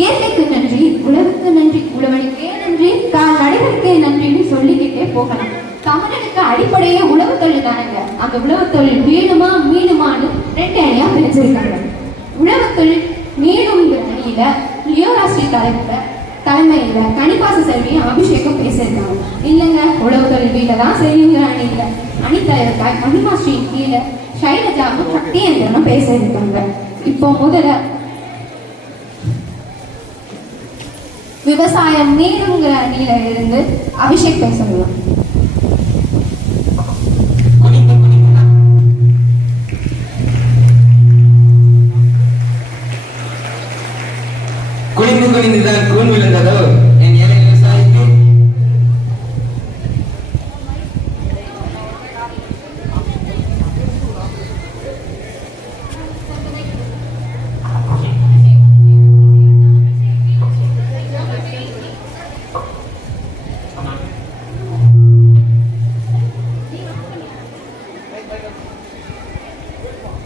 இயற்கைக்கு நன்றி, உழவுக்கு நன்றி, உழவனுக்கே நன்றி, தான் நடைகளுக்கே நன்றின்னு சொல்லிக்கிட்டே போகலாம். தமிழனுக்கு அடிப்படையே உழவு தொழில் தானங்க. அந்த உழவு தொழில் மீனுமா மீனுமான்னு ரெண்டு அணியா பிரிச்சிருக்காங்க. உழவு தொழில் மீனுங்கிற அணியில லியோராஸ்ரீ தலைமையில கனிப்பாச செல்வியும் அபிஷேகம் பேசியிருக்காங்க. இல்லைங்க, உழவு தொழில் வீட்டை தான் செய்யுங்கிற அணியில அணித்தலைவர்கள் மணிமாஸ்ரீ கீழே சைலஜாவும் சக்தியேந்திரனும் பேசியிருக்காங்க. இப்போ முதல்ல விவசாயம் மீனுங்கிற அணியில இருந்து அபிஷேக் பேசணும். குனிந்து குனிந்துதான் கூன் விழுந்ததோ என் ஏழை விவசாயிக்கு.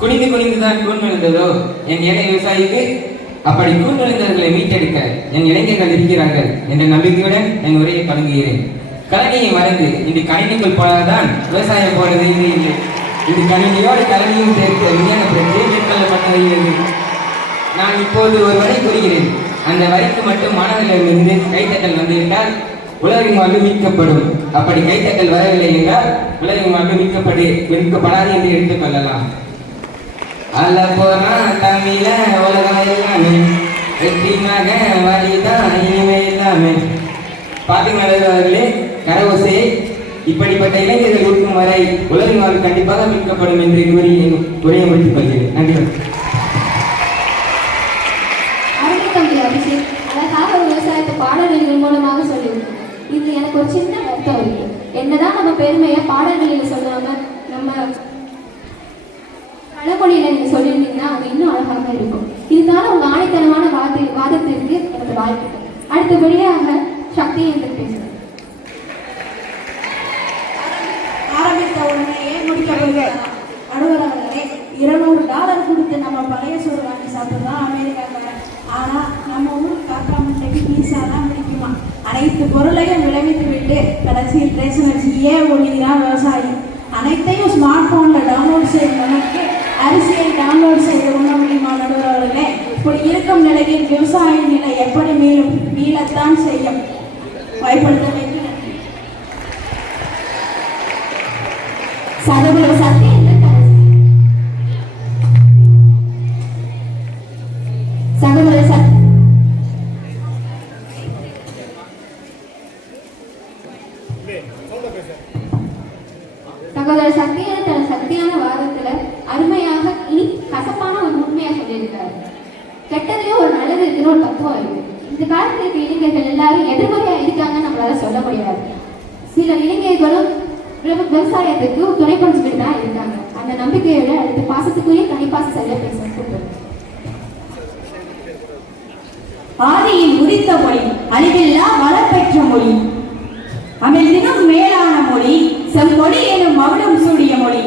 குனிந்து குனிந்துதான் கூன் விழுந்ததோ என் ஏழை விவசாயிக்கு. அப்படி கூன் விழுந்தவர்களை மீட்டெடுக்க என் இளைஞர்கள் இருக்கிறார்கள் என்ற நம்பிக்கையுடன் என் உரையை தொடங்குகிறேன். கலனியை மறந்து இன்று கணினிக்குள் போனதான் விவசாயம் போனது இல்லை. இது கணினியோடு கலனியும் சேர்த்து விஞ்ஞான பிரச்சனை மேற்கொள்ளப்பட்டது. நான் இப்போது ஒரு வரை கூறுகிறேன். அந்த வரிக்கு மட்டும் மாணவர்களிடமிருந்து கைத்தட்டல் வந்துவிட்டால் உலகின் வாழ்வு மீட்கப்படும். அப்படி கைத்தட்டல் வரவில்லை என்றால் உலகின் வாழ்வு மீட்கப்படாது என்று எடுத்துக் கொள்ளலாம். அல்ல போனா தமிழ உலகம் எல்லாமே வெற்றிமாக வழிதான் இனிமே எல்லாமே. பாத்திமர்களே, கரவோசையை இப்படிப்பட்ட இளைஞர்கள் இருக்கும் வரை உலகின் வாழ்வு கண்டிப்பாக மீட்கப்படும் என்று கூறி உரையை முடித்துக் கொள்கிறேன். நன்றி. அபிஷேக் அழகாக விவசாயத்தை பாடல்களின் மூலமாக சொல்லியிருக்கோம். இது எனக்கு ஒரு சின்ன வருத்தம் இருக்கு. என்னதான் நம்ம பெருமையை பாடல்களில் சொல்லாம நம்ம பழமொழியில நீங்க சொல்லியிருந்தீங்கன்னா அது இன்னும் அழகாக இருக்கும். இதனால உங்க ஆணைத்தனமான வாதத்திற்கு எனக்கு வாழ்த்துக்கள். அடுத்தபடியாக சக்தி என்று பேசுறேன். ஆரம்பித்த உடனேயே முடிக்கப்படுகிற நடுவர்களே, $200 கொடுத்து நம்ம பழைய சோறு வாங்கி சாப்பிட்டுதான் அமெரிக்காங்க. ஆனா நம்ம ஊர் காக்கா முட்டைக்கு பீஸா தான் பிடிக்குமா? அனைத்து பொருளையும் விளைவித்து விட்டு கடைசியில் ரேஷன் அரிசியே ஒழிகிறான் விவசாயி. அனைத்தையும் ஸ்மார்ட் போன்ல டவுன்லோட் செய்யும் நமக்கு அரிசியை டவுன்லோட் செய்ய உண்ண முடியுமா நடுவர்களே? இப்படி இருக்கும் நிலையில் விவசாய நிலை எப்படி மீளத்தான் செய்யும். வாய்ப்படுத்த சகோதர சக்தி என்று சகோதர சக்தி சகோதர சக்தியான தன் சக்தியான வாதத்துல அருமையாக இனி கசப்பான ஒரு உண்மையா சொல்லியிருக்காரு. கெட்டதுலயும் ஒரு நல்லது இருக்குன்னு ஒரு தத்துவம் இருக்கு. இந்த காலத்துல இருக்க இளைஞர்கள் எல்லாரும் எதிர்மறையா இருக்காங்கன்னு நம்மளால சொல்ல முடியாது. சில இளைஞர்களும் விவசாயத்துக்கு துணை புரிஞ்சுக்கிட்டு தான் இருக்காங்க. அந்த நம்பிக்கையோட அடுத்து பாசத்துக்குரிய தனிப்பாச சரியா பேச ஆதியில் உதித்த மொழி, அழிவில்லா வளப்பெற்ற மொழி, அமிழ்தினும் மேலான மொழி, செம்மொழி எனும் மகுடம் சூடிய மொழி.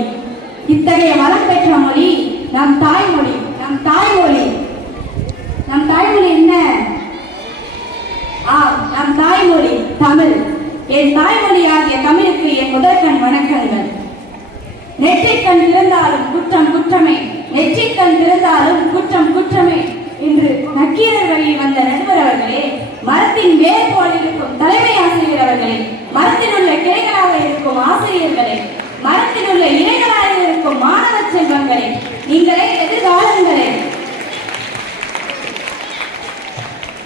இத்தகைய வளம் பெற்ற மொழி நம் தாய்மொழி. நம் தாய்மொழி என்ன? நம் தாய்மொழி தமிழ். என் தாய்மொழி ஆகிய தமிழுக்கு என் முதற்கண் வணக்கங்கள். நெற்றிக்கண் திறந்தாலும் குற்றம் குற்றமே, நெற்றிக்கண் திறந்தாலும் குற்றம் குற்றமே என்று நக்கீரர் வழியில் வந்த நடுவர் அவர்களே, மரத்தின் வேர் போல் இருக்கும் தலைமை ஆசிரியர் அவர்களே, மரத்தில் உள்ள கிளைகளாக இருக்கும் ஆசிரியர்களே, மரத்தில் உள்ள இலைகளாக இருக்கும் மாணவ செல்வங்களே, நீங்களே எதிர்காலங்களே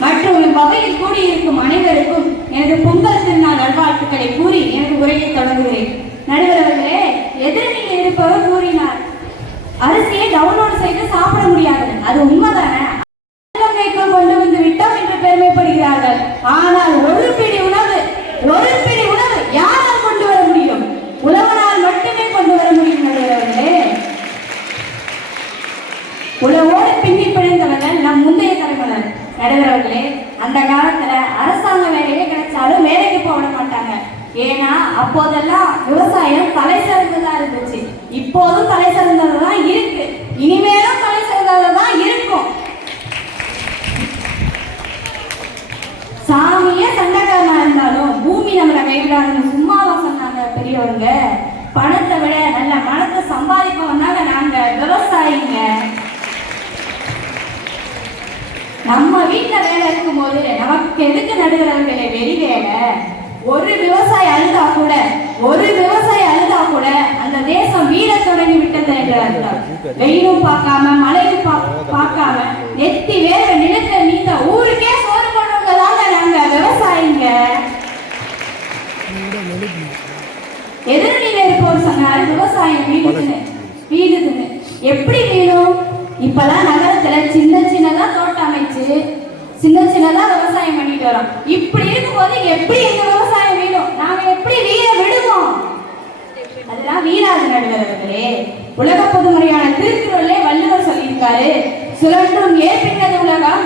மற்றும் இவ்வகையில் கூடியிருக்கும் அனைவருக்கும் எனது பொங்கல் திருநாள் நல்வாழ்த்துக்களை கூறி எனது உரையை தொடங்குகிறேன். நடுவர் அவர்களே, எதிரில் இருப்பவர் கூறினார் அரிசியை டவுன்லோட் செய்து சாப்பிட முடியாது. அது உண்மைதானே? கொண்டு வந்து விட்டோம் என்று பெருமைப்படுகிறார்கள். ஆனால் ஒரு பிடி உணவு யாரால் கொண்டு வர முடியும்? உழவனால் மட்டுமே கொண்டு வர முடியும். நடுவர்களே, உழவோடு பின்னி பிழைந்தவர்கள் நம் முந்தைய தலைமுறையினர். நடுவர்களே, அந்த காலத்துல அரசாங்க வேலையே கிடைச்சாலும் வேலைக்கு போட மாட்டாங்க. ஏன்னா அப்போதெல்லாம் விவசாயம் தலை சிறந்ததா இருந்துச்சு. இப்போதும் தலை சிறந்ததுதான் இருக்கு, இனிமேலும் தலை சிறந்ததான் இருக்கும். சாமியே சண்டைக்காரனா இருந்தாலும் பூமி நம்மளை கைவிடாதுன்னு சும்மாவா சொன்னாங்க பெரியவங்க? பணத்தை விட நல்ல மனத்தை சம்பாதிப்பவனால நாங்க விவசாயிங்க. நம்ம வீட்டுல வேலை இருக்கும் போது நமக்கு எதுக்கு நடுகிறவர்களே வெறி வேலை? ஒரு விவசாயி அழுதா கூட அந்த தேசம் வீட தொடங்கி விட்டது என்று அர்த்தம். வெயிலும் பார்க்காம மழையும் பார்க்காம நெத்தி வேற நிலத்தை நீத்த ஊருக்கே சோறு போடுறவங்க தாங்க நாங்க விவசாயிங்க. எதிரணியில இருப்போர் சொன்னாரு விவசாயம் வீடுதுன்னு. எப்படி வீடும்? இப்பெல்லாம் நகரத்துல சின்னதா தோட்டம் அமைச்சு சின்னதா விவசாயம் பண்ணிட்டு வரோம். இப்படி இருக்கும்போது எப்படி எங்க விவசாயம் வீடும்? நாங்க எப்படி வீட விடுவோம்? அதெல்லாம் வீராது நடுவர்களே. உலக பொதுமுறையான திருக்குறளே வள்ளுவர் சொல்லியிருக்காரு, சுழன்றும் ஏற்பின்னது உலகம்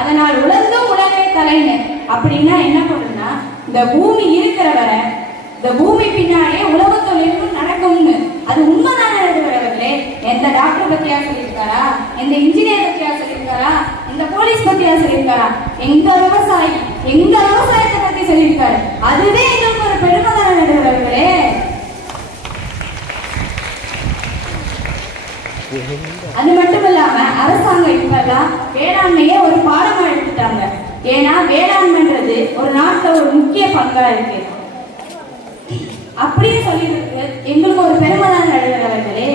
அதனால் உலர்ந்தும் உலகை தலைன்னு. அப்படின்னா என்ன பண்ணுன்னா, இந்த பூமி இருக்கிற வரை இந்த பூமி பின்னாடியே உலக தொழிலும் நடக்கும்னு. அது உண்மைதான நடுவர்களே? எந்த டாக்டர் பத்தியா சொல்லியிருக்காரா? எந்த இன்ஜினியர் பத்தியா சொல்லியிருக்காரா? இந்த போலீஸ் பத்தியா சொல்லியிருக்காரா? எங்க விவசாயத்தை பத்தி சொல்லியிருக்காரு. அதுவே எங்களுக்கு ஒரு பெருமைதான நடுவர்களே? அது மட்டும் இல்லாம அரசாங்கம் இப்பெல்லாம் வேளாண்மையே ஒரு பாடமா எடுத்துட்டாங்க. ஏன்னா வேளாண்மைன்றது ஒரு நாட்டுல ஒரு முக்கிய பங்கா இருக்கு. அப்படியே சொல்லிருக்கு எங்களுக்கு ஒரு பெருமைதான நடுவர்களே.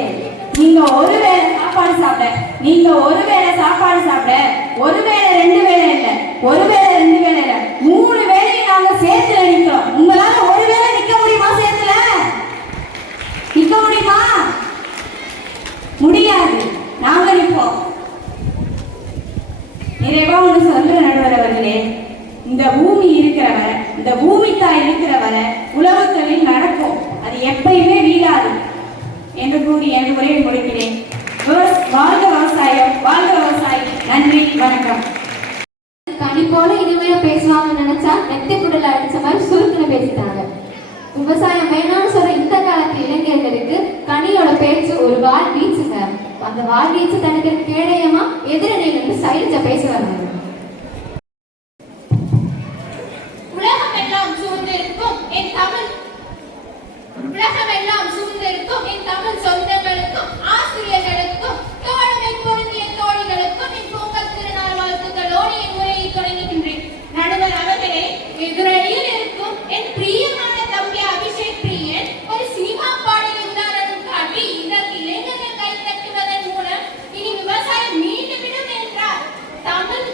நீங்க ஒரு வேளை சாப்பாடு சாப்பிட ஒரு வேளை ரெண்டு வேளை இல்ல, ஒரு வேளை ரெண்டு வேளை இல்ல, 3 வேளையும் நாங்க சேர்த்துல நிக்கிறோம். உங்களால ஒரு வேளை நிக்க முடியுமா? சேர்த்துல நிக்க முடியுமா? முடியாது. நாங்க நிற்போம். நிறைவா ஒன்று சொல்ற நடுவர்களே, இந்த பூமி இருக்கிறவரை, இந்த பூமி தாய் இருக்கிறவரை உலகத்தொழில் நடக்கும். அது எப்பயுமே வீழாது என்று கூறி என் உரையை முடிக்கிறேன். வாழ்க விவசாயம், வாழ்க விவசாயி. நன்றி, வணக்கம். கனி போல இனிமையா பேசுவாங்கன்னு நினைச்சா நெத்தி குடல அடிச்ச மாதிரி சுருக்குன்னு பேசிட்டாங்க. விவசாயம் வேணாம்னு சொல்ற இந்த காலத்து இளைஞர்களுக்கு கனியோட பேச்சு ஒரு வால் வீச்சுங்க. அந்த வால் வீச்சு தனக்கு கேடயமா எதிரணியில இருந்து சைலஜா பேசுவாங்க. உலகமெல்லாம் சூழ்ந்திருக்கும் என் தமிழ் சொந்தங்களுக்கும் ஆசிரியர்களுக்கும் தோழமை பொருந்திய தோழிகளுக்கும் என் பொங்கல் திருநாள் வாழ்த்துக்களோடு என் உரையை தொடங்குகின்றேன். நடுவர் அவர்களே, எதிரணியில் இருக்கும் என் பிரியமான தம்பி அபிஷேக் பிரியன் ஒரு சினிமா பாடலை உதாரணம் காட்டி இதற்கு இளைஞர்கள் கை தட்டுவதன் மூலம் இனி விவசாயம் மீண்டுவிடும் என்றார். தமிழ்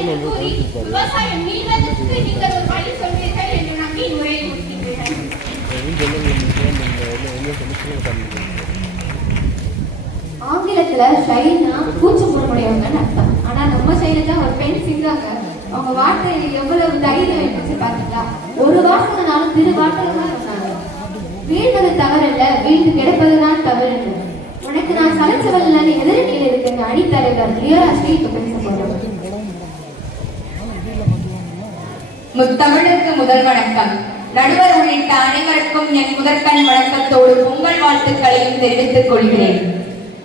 என்று கூறி விவசாயம் மீள்வதற்கு நீங்கள் ஒரு வழி சொல்வீர்கள் என்று நம்பி உரையை முடிக்கின்றேன். ஆங்கிலத்துல ஷைனா கூச்சம் போடக்கூடியவங்கன்னு அர்த்தம். ஆனா நம்ம சைடுல ஒரு பெண் சிங்காங்க. அவங்க வார்த்தையில எவ்வளவு தைரியம் இருந்துச்சு பாத்தீங்களா? ஒரு வாசகனாலும் திரு வார்த்தைகள் சொன்னாங்க. வீழ்வது தவறல்ல, வீழ்ந்து கிடப்பதுதான் தவறு. உனக்கு நான் சலைச்சவல்ல எதிரணியில் இருக்கிற அணித்தலைவர் லியோராஸ்ரீ இப்ப பேச போறோம். முத்தமிழுக்கு முதல் வணக்கம். நடுவர் உள்ளிட்ட அனைவருக்கும் என் முதற்கண் வணக்கத்தோடு பொங்கல் வாழ்த்துக்களையும் தெரிவித்துக் கொள்கிறேன்.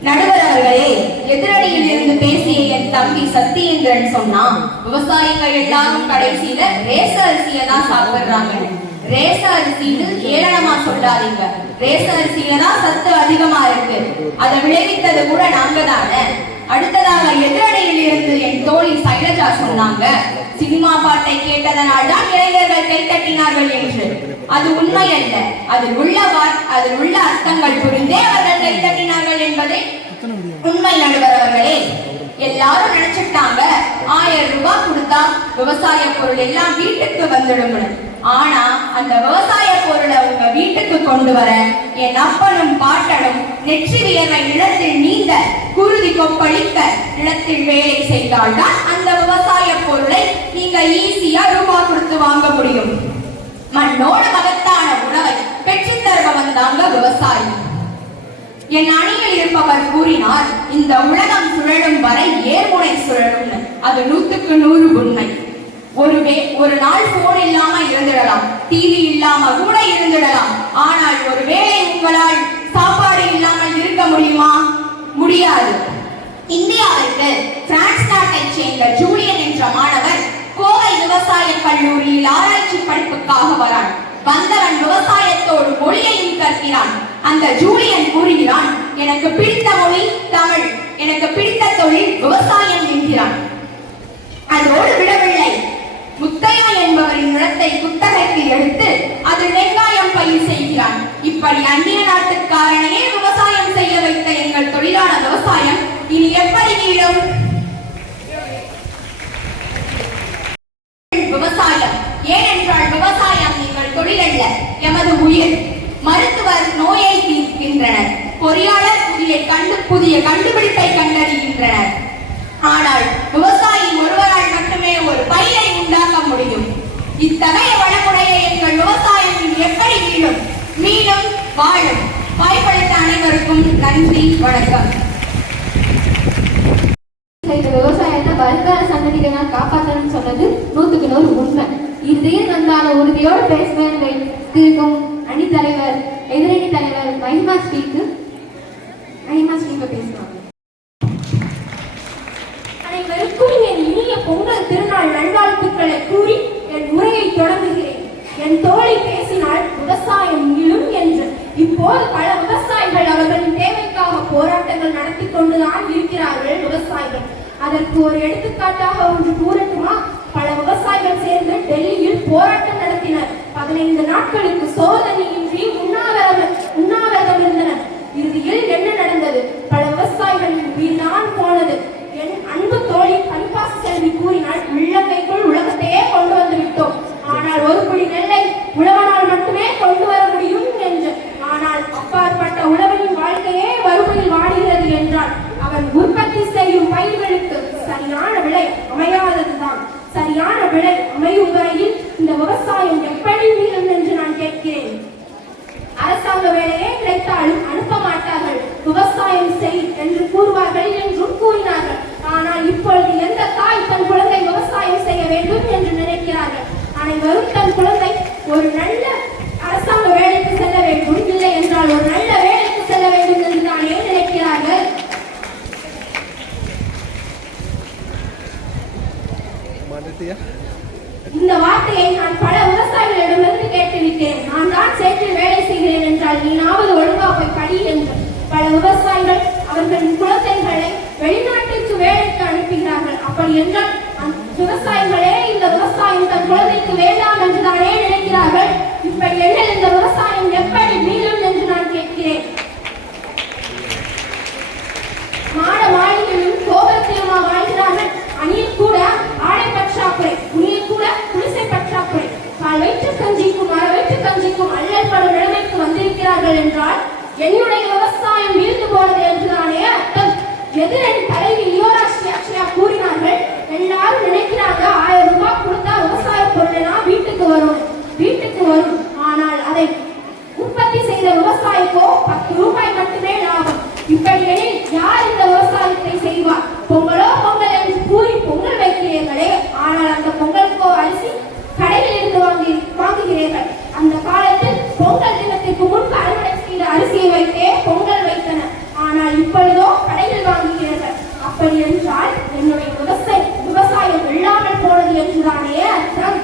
நடுவர் அவர்களே, எதிரணியில் இருந்து பேசிய என் தம்பி சத்தியேந்திரன் சொன்னா விவசாயிகள் எல்லாரும் கடைசியில ரேச அரிசியை தான் சாப்பிடுறாங்க. ரேச அரிசின்னு ஏளனமா சொல்லாதீங்க. ரேச அரிசியில தான் சத்து அதிகமா இருக்கு. அதை விளைவித்தது கூட நாங்க தானே. அடுத்ததாக எதிரணியில் இருந்து என் தோழி சைலஜா சொன்னாங்க, சினிமா பாட்டை கேட்டதனால் தான் இளைஞர்கள் கைத்தட்டினார்கள் என்று. அது உண்மை அல்ல. அதில் உள்ள அர்த்தங்கள் புரிந்தே அவர்கள் கைத்தட்டினார்கள் என்பதே உண்மை. நடுவர் அவர்களே, எல்லாரும் நினைச்சிட்டாங்க 1000 ரூபாய் கொடுத்தா விவசாய பொருள் எல்லாம் வீட்டுக்கு வந்துடும். ஆனா அந்த விவசாய பொருளை உங்க வீட்டுக்கு கொண்டு வர என் அப்பனும் பாட்டனும் நெற்றி வியர்வை நிலத்தில் நீந்த குருதி கொப்பளிக்க நிலத்தில் வேலை செய்தால்தான் அந்த விவசாய பொருளை நீங்க ஈஸியா ரூபாய் கொடுத்து வாங்க முடியும். மண்ணோட மகத்தான உணவை பெற்று தருபவன் தாங்க விவசாயி. என் அணியில் இருப்பவர் கூறினார், இந்த உலகம் சுழலும் வரை ஏர்முனை சுழலும். அது 100க்கு 100 உண்மை. ஒரு நாள் போன் இல்லாம இருந்துடலாம், டிவி இல்லாம கூட இருந்துடலாம். ஆனால் ஒருவேளை உங்களால் சாப்பாடு இல்லாமல் இருக்க முடியுமா? முடியாது. இந்தியாவிற்கு பிரான்ஸ் நாட்டை சேர்ந்த ஜூலியன் என்ற மாணவர் கோவை விவசாய கல்லூரியில் ஆராய்ச்சி படிப்புக்காக வரான். வந்தவன் விவசாயத்தோடு மொழியையும் கற்கிறான். அந்த ஜூலியன் கூறுகிறான், எனக்கு பிடித்த மொழி தமிழ், எனக்கு பிடித்த தொழில் விவசாயம் என்கிறான். அதோடு விடவில்லை. முத்தையா என்பவரின் நிலத்தை குத்தகைக்கு எடுத்து அதில் வெங்காயம் பயிர் செய்கிறான். இப்படி அந்நிய நாட்டுக்காரனையே விவசாயம் செய்ய வைத்த எங்கள் தொழிலான விவசாயம் இனி எப்படி நீளும்? விவசாயம் ஏனென்றால் விவசாயம் எங்கள் தொழில் அல்ல, எமது உயிர். மருத்துவர் நோயை தீர்க்கின்றனர், பொறியாளர் புதிய கண்டுபிடிப்பை கண்டறிகின்றனர். ஆனால் விவசாயி ஒருவரால் மட்டுமே ஒரு பயிரை உண்டாக்க முடியும். இத்தகைய வளமுடைய எங்கள் விவசாயம் எப்படி மீண்டும் வாழும்? வாய்ப்பளித்த அனைவருக்கும் நன்றி, வணக்கம். விவசாயத்தை வருங்கால சந்ததிகளால் காப்பாற்றணும்னு சொன்னது 100க்கு 100 உண்மை. இறுதியில் வந்தான உறுதியோடு பேசுவேன் இருக்கும் அணித்தலைவர் எதிரணி தலைவர் மகிமா ஸ்ரீக்கு பேசுவாங்க. அனைவருக்கும் என் இனிய பொங்கல் திருநாள் நல்வாழ்த்துக்களை கூறி என் உரையை தொடங்குகிறேன். என் தோழி பேசினால் விவசாயம் இழும் என்று. இப்போது பல விவசாயிகள் அவர்களின் தேவைக்காக போராட்டங்கள் நடத்தி கொண்டுதான் இருக்கிறார்கள். விவசாயிகள் அதற்கு ஒரு எடுத்துக்காட்டாக ஒன்று கூறட்டுமா? பல விவசாயிகள் சேர்ந்து டெல்லியில் போராட்டம் நடத்தினர். 15 நாட்களுக்கு சோதனையின்றி உண்ணாவிரதம் இருந்தனர். இறுதியில் என்ன நடந்தது? பல விவசாயிகளின் உயிர்தான் போனது. என் அன்பு தோழி கனிபாசு செல்வி கூறினால், உள்ளங்கைக்குள் உலகத்தையே கொண்டு வந்து விட்டோம். ஆனால் ஒரு குடி நெல்லை உழவனால் மட்டுமே கொண்டு வர முடியும் என்று. ஆனால் அப்பாற்பட்ட உழவனின் வாழ்க்கையே வறுமையில் வாடுகிறது என்றால் அவன் உற்பத்தி செய்யும் பயிர்களுக்கு சரியான விலை அமையாததுதான். சரியான விலை அமையும் வரையில் இந்த விவசாயம் எப்படி மீளும் என்று நான் கேட்கிறேன். அரசாங்க வேலையே கிடைத்தாலும் அனுப்ப மாட்டார்கள். விவசாயம் செய் என்று கூறுவார்கள் என்றும் கூறினார்கள். ஆனால் இப்பொழுது எந்த தாய் தன் குழந்தை விவசாயம் செய்ய வேண்டும் என்று நினைக்கிறார்கள்? அனைவரும் தன் குழந்தை ஒரு நல்ல அரசாங்க வேலைக்கு செல்ல வேண்டும், இல்லை என்றால் ஒரு நல்ல வேலைக்கு செல்ல வேண்டும் என்று தானே நினைக்கிறார்கள். இந்த வார்த்தையை நான் பல விவசாயிகளிடமிருந்து கேட்டிருக்கிறேன். நான் தான் சேற்றில் வேலை செய்கிறேன் என்றால் நீனாவது ஒழுங்கா போய் படி என்று. பல விவசாயிகள் அவர்களின் குழந்தைகளை வெளிநாட்டிற்கு வேலைக்கு அனுப்புகிறார்கள். அப்படி என்றால் விவசாயிகளே இந்த விவசாயம் தன் குழந்தைக்கு வேண்டாம் என்று தானே நினைக்கிறார்கள். இப்படி என்ன இந்த விவசாயம் எப்படி மீளும் என்று நான் கேட்கிறேன். மாட மாளிகையிலும் கோபுரத்திலுமா வாழ்கிறார்கள். அணியில் கூட ஆடை என்னுடைய விவசாயம் வீழ்ந்து போனது என்றுதானே அர்த்தம். எதிரணி தலைவி யுவராஜ் அக்ஷயா கூறினார்கள், எல்லாரும் நினைக்கிறாங்க 1000 ரூபாய் கொடுத்தா விவசாய பொருள் எல்லாம் வீட்டுக்கு வரும். ஆனால் அதை உற்பத்தி செய்த விவசாயிக்கோ 10 ரூபாய் மட்டுமே லாபம். இப்படி எனில் யார் இந்த விவசாயத்தை செய்வார்? பொங்கலோ பொங்கல் என்று கூறி பொங்கல் வைக்கிறீர்களே, ஆனால் அந்த பொங்கலுக்கோ அரிசி கடையில் இருந்து வாங்குகிறீர்கள். அந்த காலத்தில் பொங்கல் தினத்திற்கு முன்பு அறுவடை செய்த அரிசியை வைத்தே பொங்கல் வைத்தனர். ஆனால் இப்பொழுதோ கடையில் வாங்குகிறீர்கள். அப்படி என்றால் என்னுடைய விவசாயம் இல்லாமல் போனது என்றுதானே அர்த்தம்.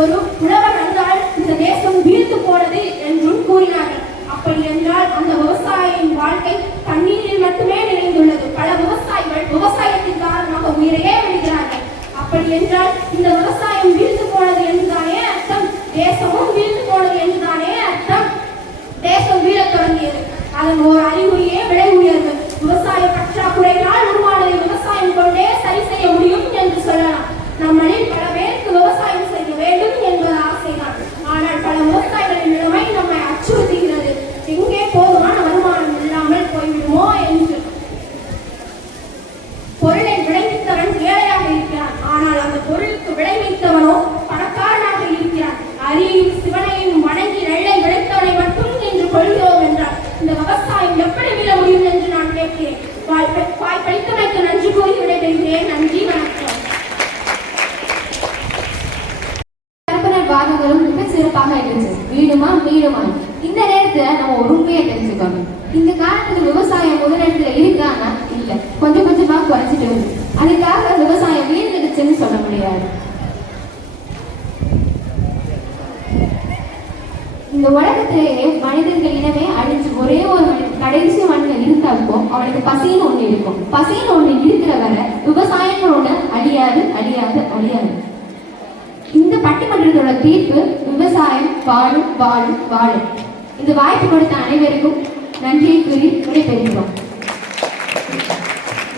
ஒரு புலவர் வந்தால் இந்த தேசம் வீழ்ந்து போனது என்றும் கூறினார்கள். அப்படி என்றால் அந்த விவசாயியின் வாழ்க்கை தண்ணீரில் மட்டுமே நிறைந்துள்ளது. பல விவசாயிகள் விவசாயத்தின் காரணமாக உயிரையே விடுகிறார்கள். அப்படி என்றால் இந்த விவசாயம் வீழ்ந்து போனது என்றுதானே அர்த்தம். தேசமும் வீழ்ந்து போனது என்றுதானே அர்த்தம். தேசம் வீழத் தொடங்கியது. அதன் ஒரு அறிகுறியே விலை உயர்வு. விவசாய பற்றாக்குறையினால் உருவானதை விவசாயம் கொண்டே சரி செய்ய முடியும் என்று சொல்லலாம். நம்மளில் பல பேருக்கு விவசாயம் செய்ய வேண்டும் என்பது ஆசைதான். ஆனால் பல விவசாயிகளின் நிலைமை நம்மை அச்சுறுத்துகிறது. எங்கே போதுமான வருமானம் இல்லாமல் போய்விடுமோ என்று. பொருளை விளைவித்தவன் ஏழையாக இருக்கிறான், ஆனால் அந்த பொருளுக்கு விளைவித்தவனோ பணக்காரனாக இருக்கிறான். அரியையும் சிவனையும் வணங்கி நெல்லை விளைத்தவனை மட்டும் என்று கொள்கிறோம் என்றால் இந்த விவசாயம் எப்படி வீழ முடியும் என்று நான் கேட்கிறேன். வாய்ப்பளித்தமைக்கு நன்றி கூறி விடைபெறுகிறேன். நன்றி, வணக்கம். வாதங்களும் மிக சிறப்பாக இருந்துச்சு. வீடுமா இந்த நேரத்துல நம்ம ஒரு உண்மையை தெரிஞ்சுக்கணும். இந்த காலத்துல விவசாயம் முதலிடத்துல இருக்கானா இல்ல, கொஞ்சம் கொஞ்சமா குறைச்சிட்டு வருது. அதுக்காக விவசாயம் வீழ்ந்துடுச்சுன்னு சொல்ல முடியாது. இந்த உலகத்திலேயே மனிதர்கள் இனமே அழிஞ்சு ஒரே ஒரு கடைசி மனிதன் இருந்தாப்போ அவனுக்கு பசின்னு ஒண்ணு இருக்கும். பசின்னு ஒண்ணு இருக்கிற வரை விவசாயங்கள் ஒண்ணு அழியாது. இந்த பட்டிமன்றத்தோட தீர்ப்பு விவசாயம் வாழும். இந்த வாய்ப்பு கொடுத்த அனைவருக்கும் நன்றியை கூறி விடைபெறுகிறோம்.